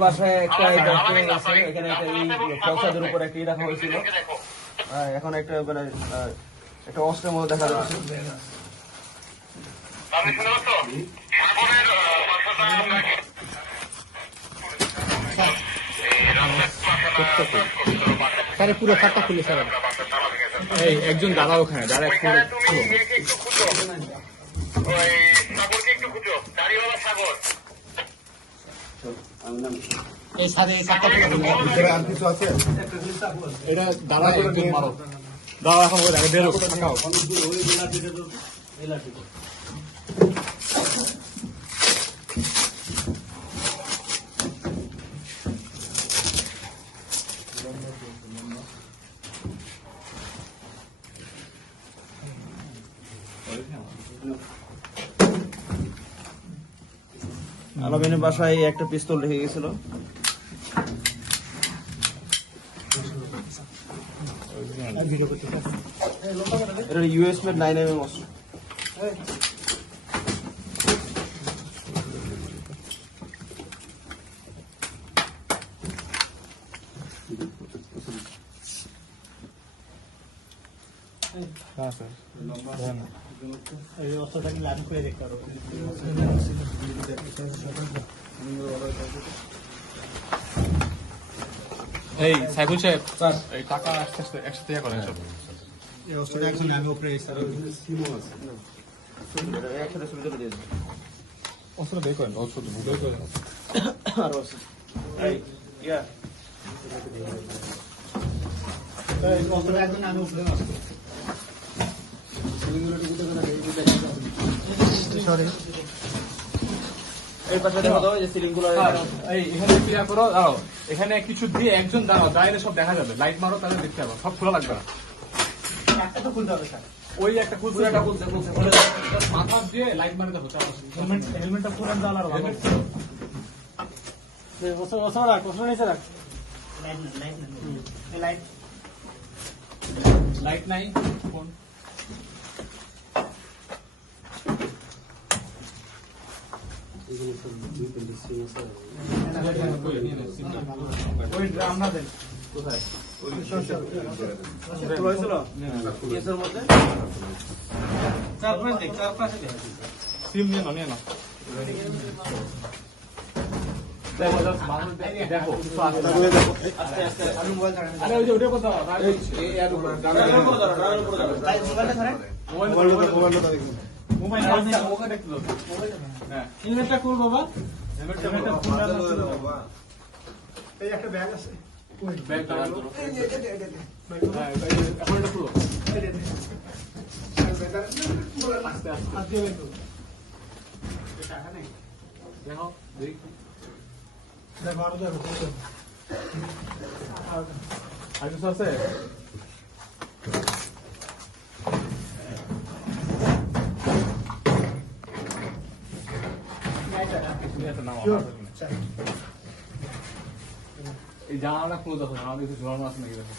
বাসায় একটা ডাস্টবিন আছে এখানে একটা এই ফলসাদের উপর একটা রাখা হয়েছিল। এখন একটা মানে আহ, একটা অস্ত্রের মতো দেখা যাচ্ছে। স্যার পুরো খাতা খুলে স্যার এই একজন দাঁড়া ওখানে দাঁড়া একটু এই স্যার এই খাতা খুলে আর কিছু আছে? এটা দাঁড়া একজন মারো। দাঁড়া এখন বেরো আলামিনের বাসায় একটা পিস্তল রেখে গেছিল। এটা মেড নাইন এম এম অস্ত্র এই অস্ত্রটাকে লাইন করে দেখতে পারো এই সাইফুল সাহেব এই টাকা আস্তে আস্তে একসাথে ইয়ে করেন সব। এই অস্ত্রটা একজন আমি উপরে এটা একসাথে ছবি তুলে দিয়েছে অস্ত্র বের করেন অস্ত্র বের করেন। আরও আছে এই ইয়া। অস্ত্রটা একজন আমি উপরে এই পাশে দেখা দাও এই যে সিলিংগুলো এই এখানে কিছু দিয়ে একজন দাঁড়াও দাঁড়িয়ে সব দেখা যাবে। লাইট মারো তাহলে দেখতে পাবো। সব খোলা লাগবে না। একটা তো খুলতে হবে স্যার। ওই একটা খুলছে। পুরোটা বলছে বলছে মাথা দিয়ে লাইট মারে দেবো হেলমেট হেলমেটটা দাও আর ভালো ওসব ওসব রাখ নিচে রাখ। লাইট লাইট নাই। ফোন ওই ড্রাম না দেন কোথায় খোলা হয়েছিল কেসের মধ্যে চার পাঁচ দেখ চার পাঁচে দেখ সিম নিয়ে নাও নিয়ে দেখো দেখে দেখো না। আমি মোবাইল দেখতে দাও হ্যাঁ। হেলমেটটা কোর বাবা? হেলমেটটা হেলমেটটা বলো। এই একটা ব্যাগ আছে। ব্যাগ দাও আর ধরো। এই যে, এখন এটা খুলো আস্তে আস্তে। দেখো দেখি। কিছু আছে। এই জানালাটা ক্লোজ আছে আমাদের কিছু ঝোলানো আছে নাকি দেখো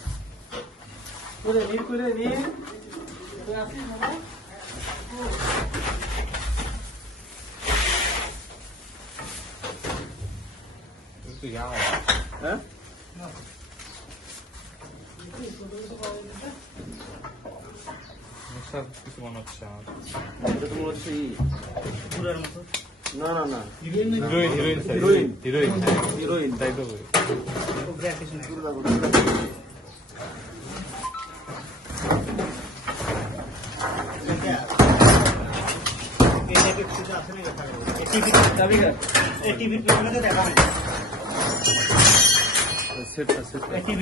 করে নীল করে নীল একটু ইয়া হ্যাঁ স্যার কিছু মনে হচ্ছে আমার এটা তো মনে হচ্ছে ই। পুরার মতো না না না। Heroine heroine sir heroine. Heroine heroine তাই তো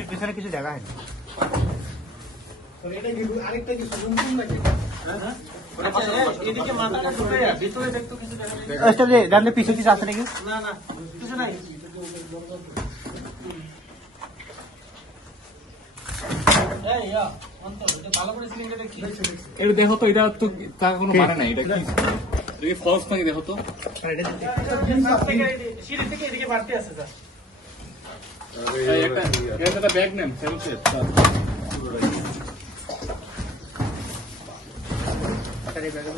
পিছনে হয় কিছু দেখা হয় এটা কি আরেকটা হ্যাঁ? কিছু জানলে পিছু কিছু আছে নাকি? না না কিছু নাই। এই অন্তর এটা ভালো করে সিলিংটা দেখি তো এটা তো কোনো মানে নাই এটা কি? ফলস নাকি দেখো তো? সিঁড়ি থেকে এদিকে বাড়তে আছে স্যার একটা এটা একটা ব্যাগ নেন ಮಾತಾಡಬೇಕು